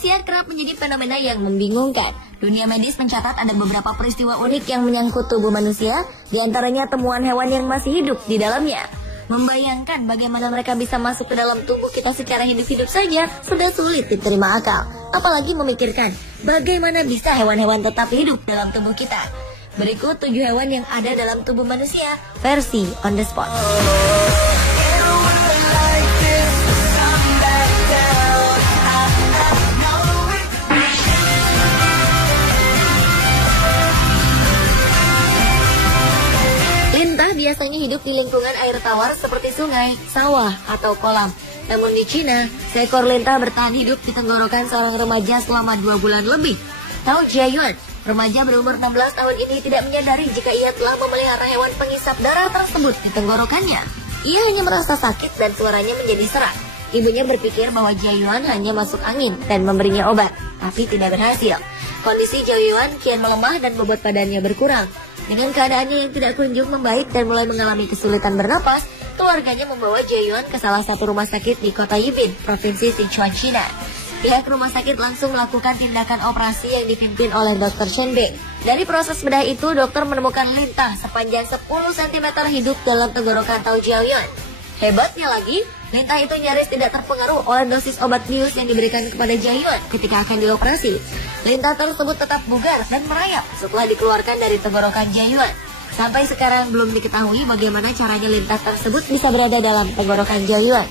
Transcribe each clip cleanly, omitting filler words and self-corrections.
manusia kerap menjadi fenomena yang membingungkan. Dunia medis mencatat ada beberapa peristiwa unik yang menyangkut tubuh manusia, di antaranya temuan hewan yang masih hidup di dalamnya. Membayangkan bagaimana mereka bisa masuk ke dalam tubuh kita secara hidup-hidup saja sudah sulit diterima akal. Apalagi memikirkan bagaimana bisa hewan-hewan tetap hidup dalam tubuh kita. Berikut 7 hewan yang ada dalam tubuh manusia, versi on the spot. Lintah biasanya hidup di lingkungan air tawar seperti sungai, sawah, atau kolam. Namun di Cina, seekor lintah bertahan hidup di tenggorokan seorang remaja selama 2 bulan lebih. Tao Jiayuan, remaja berumur 16 tahun ini tidak menyadari jika ia telah memelihara hewan penghisap darah tersebut di tenggorokannya. Ia hanya merasa sakit dan suaranya menjadi serak. Ibunya berpikir bahwa Jiayuan hanya masuk angin dan memberinya obat, tapi tidak berhasil. Kondisi Jiayuan kian melemah dan bobot badannya berkurang. Dengan keadaannya yang tidak kunjung membaik dan mulai mengalami kesulitan bernapas, keluarganya membawa Jiayuan ke salah satu rumah sakit di kota Yibin, provinsi Sichuan, China. Pihak rumah sakit langsung melakukan tindakan operasi yang dipimpin oleh Dr. Chen Bing. Dari proses bedah itu, dokter menemukan lintah sepanjang 10 cm hidup dalam tenggorokan Tao Jiayuan. Hebatnya lagi, lintah itu nyaris tidak terpengaruh oleh dosis obat bius yang diberikan kepada Jiayuan ketika akan dioperasi. Lintah tersebut tetap bugar dan merayap setelah dikeluarkan dari tenggorokan Jiayuan. Sampai sekarang belum diketahui bagaimana caranya lintah tersebut bisa berada dalam tenggorokan Jiayuan.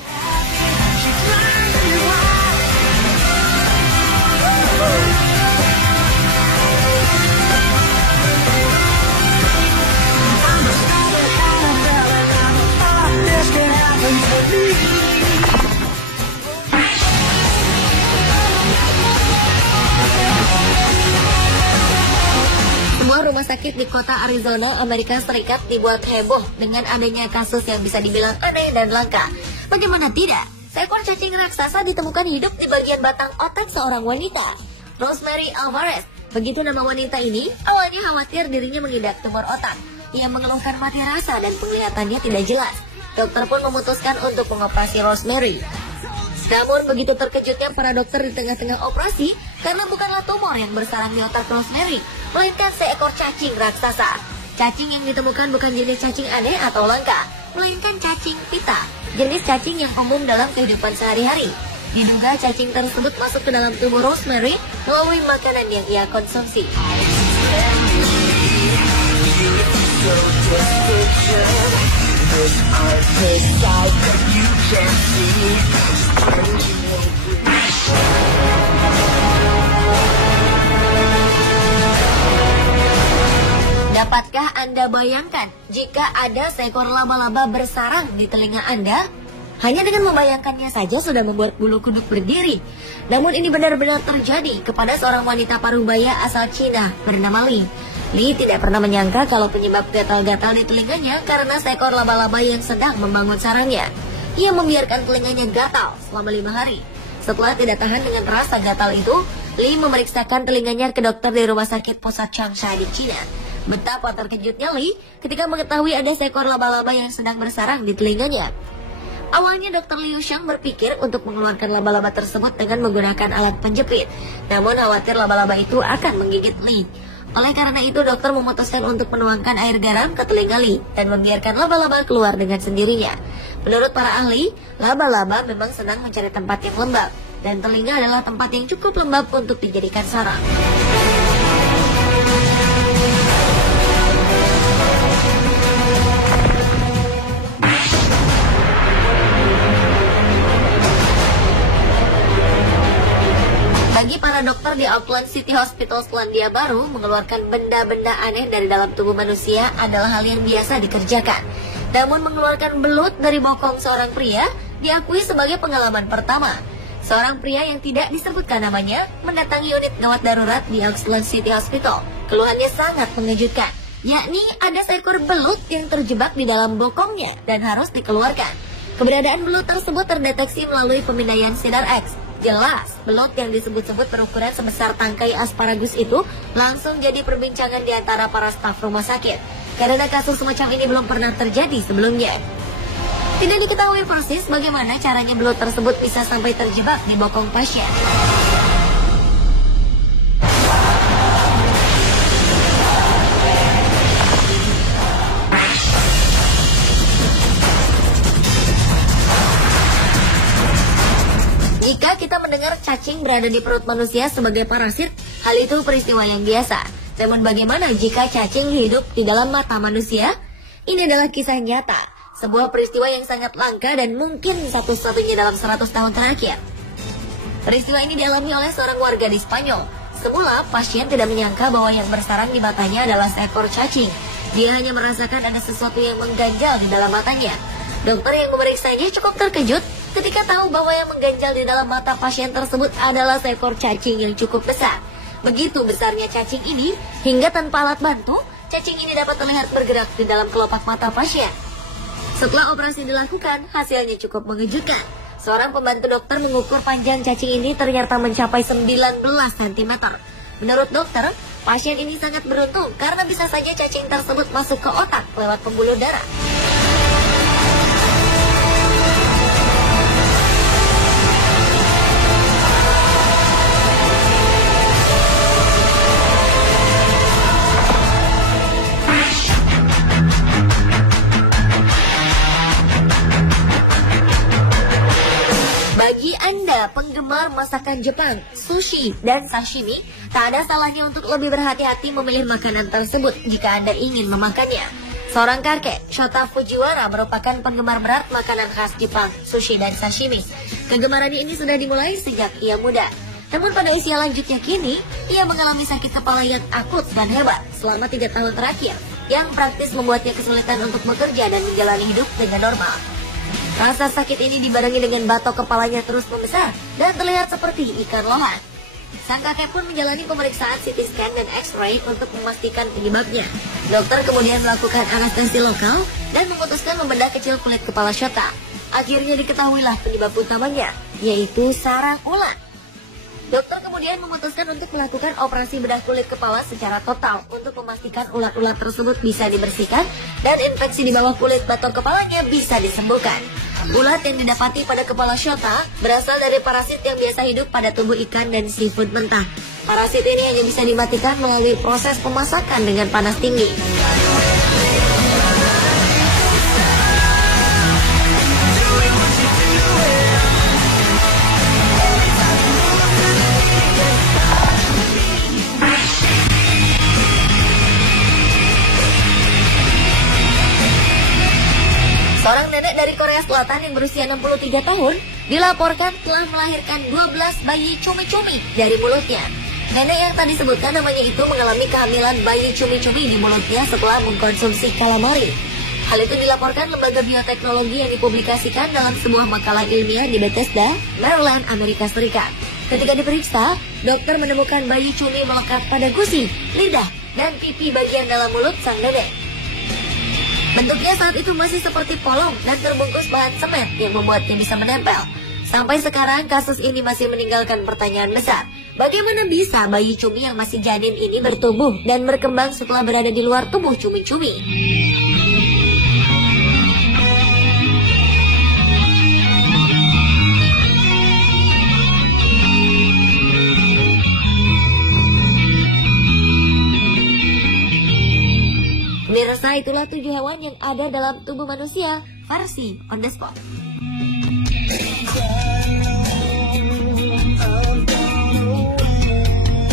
Sebuah rumah sakit di kota Arizona, Amerika Serikat dibuat heboh dengan adanya kasus yang bisa dibilang aneh dan langka. Bagaimana tidak? Seekor cacing raksasa ditemukan hidup di bagian batang otak seorang wanita. Rosemary Alvarez, begitu nama wanita ini, awalnya khawatir dirinya mengidap tumor otak. Ia mengeluhkan mati rasa dan penglihatannya tidak jelas. Dokter pun memutuskan untuk mengoperasi Rosemary. Namun begitu terkejutnya para dokter di tengah-tengah operasi karena bukanlah tumor yang bersarang di otak Rosemary, melainkan seekor cacing raksasa. Cacing yang ditemukan bukan jenis cacing aneh atau langka, melainkan cacing pita, jenis cacing yang umum dalam kehidupan sehari-hari. Diduga cacing tersebut masuk ke dalam tubuh Rosemary melalui makanan yang ia konsumsi. Dapatkah Anda bayangkan jika ada seekor laba-laba bersarang di telinga Anda? Hanya dengan membayangkannya saja sudah membuat bulu kuduk berdiri. Namun ini benar-benar terjadi kepada seorang wanita parubaya asal Cina bernama Li. Li tidak pernah menyangka kalau penyebab gatal-gatal di telinganya karena seekor laba-laba yang sedang membangun sarangnya. Ia membiarkan telinganya gatal selama 5 hari. Setelah tidak tahan dengan rasa gatal itu, Li memeriksakan telinganya ke dokter di rumah sakit pusat Changsha di Cina. Betapa terkejutnya Li ketika mengetahui ada seekor laba-laba yang sedang bersarang di telinganya. Awalnya Dr. Liu Xiang berpikir untuk mengeluarkan laba-laba tersebut dengan menggunakan alat penjepit. Namun khawatir laba-laba itu akan menggigit Li. Oleh karena itu dokter memutuskan untuk menuangkan air garam ke telinga Li dan membiarkan laba-laba keluar dengan sendirinya. Menurut para ahli, laba-laba memang senang mencari tempat yang lembab, dan telinga adalah tempat yang cukup lembab untuk dijadikan sarang. Bagi para dokter di Auckland City Hospital Selandia Baru, mengeluarkan benda-benda aneh dari dalam tubuh manusia adalah hal yang biasa dikerjakan. Namun mengeluarkan belut dari bokong seorang pria diakui sebagai pengalaman pertama. Seorang pria yang tidak disebutkan namanya mendatangi unit gawat darurat di Auckland City Hospital. Keluhannya sangat mengejutkan, yakni ada seekor belut yang terjebak di dalam bokongnya dan harus dikeluarkan. Keberadaan belut tersebut terdeteksi melalui pemindaian sinar X. Jelas, belut yang disebut-sebut berukuran sebesar tangkai asparagus itu langsung jadi perbincangan di antara para staf rumah sakit. Karena kasus semacam ini belum pernah terjadi sebelumnya. Tidak diketahui persis bagaimana caranya belut tersebut bisa sampai terjebak di bokong pasien. mendengar cacing berada di perut manusia sebagai parasit, hal itu peristiwa yang biasa. Namun bagaimana jika cacing hidup di dalam mata manusia? Ini adalah kisah nyata, sebuah peristiwa yang sangat langka dan mungkin satu-satunya dalam 100 tahun terakhir. Peristiwa ini dialami oleh seorang warga di Spanyol. Semula, pasien tidak menyangka bahwa yang bersarang di matanya adalah seekor cacing. Dia hanya merasakan ada sesuatu yang mengganjal di dalam matanya. Dokter yang memeriksanya cukup terkejut ketika tahu bahwa yang mengganjal di dalam mata pasien tersebut adalah seekor cacing yang cukup besar. Begitu besarnya cacing ini, hingga tanpa alat bantu, cacing ini dapat terlihat bergerak di dalam kelopak mata pasien. Setelah operasi dilakukan, hasilnya cukup mengejutkan. Seorang pembantu dokter mengukur panjang cacing ini ternyata mencapai 19 cm. Menurut dokter, pasien ini sangat beruntung karena bisa saja cacing tersebut masuk ke otak lewat pembuluh darah. Bagi Anda penggemar masakan Jepang, sushi dan sashimi, tak ada salahnya untuk lebih berhati-hati memilih makanan tersebut jika Anda ingin memakannya. Seorang kakek, Shota Fujiwara, merupakan penggemar berat makanan khas Jepang, sushi dan sashimi. Kegemarannya ini sudah dimulai sejak ia muda. Namun pada usia lanjutnya kini, ia mengalami sakit kepala yang akut dan hebat selama 3 tahun terakhir, yang praktis membuatnya kesulitan untuk bekerja dan menjalani hidup dengan normal. Rasa sakit ini dibarengi dengan batok kepalanya terus membesar dan terlihat seperti ikan lohan. Sang kakek pun menjalani pemeriksaan CT scan dan X-ray untuk memastikan penyebabnya. Dokter kemudian melakukan anestesi lokal dan memutuskan membedah kecil kulit kepala Shota. Akhirnya diketahuilah penyebab utamanya, yaitu sarang ulat. Dokter kemudian memutuskan untuk melakukan operasi bedah kulit kepala secara total untuk memastikan ulat-ulat tersebut bisa dibersihkan dan infeksi di bawah kulit batok kepalanya bisa disembuhkan. Ulat yang didapati pada kepala Shota berasal dari parasit yang biasa hidup pada tubuh ikan dan seafood mentah. Parasit ini hanya bisa dimatikan melalui proses pemasakan dengan panas tinggi. Seorang nenek dari Korea Selatan yang berusia 63 tahun dilaporkan telah melahirkan 12 bayi cumi-cumi dari mulutnya. Nenek yang tadi disebutkan namanya itu mengalami kehamilan bayi cumi-cumi di mulutnya setelah mengkonsumsi calamari. Hal itu dilaporkan lembaga bioteknologi yang dipublikasikan dalam sebuah makalah ilmiah di Bethesda, Maryland, Amerika Serikat. Ketika diperiksa, dokter menemukan bayi cumi melekat pada gusi, lidah, dan pipi bagian dalam mulut sang nenek. Bentuknya saat itu masih seperti polong dan terbungkus bahan semen yang membuatnya bisa menempel. Sampai sekarang kasus ini masih meninggalkan pertanyaan besar. Bagaimana bisa bayi cumi yang masih janin ini bertumbuh dan berkembang setelah berada di luar tubuh cumi-cumi? Pemirsa, itulah 7 hewan yang ada dalam tubuh manusia versi on the spot.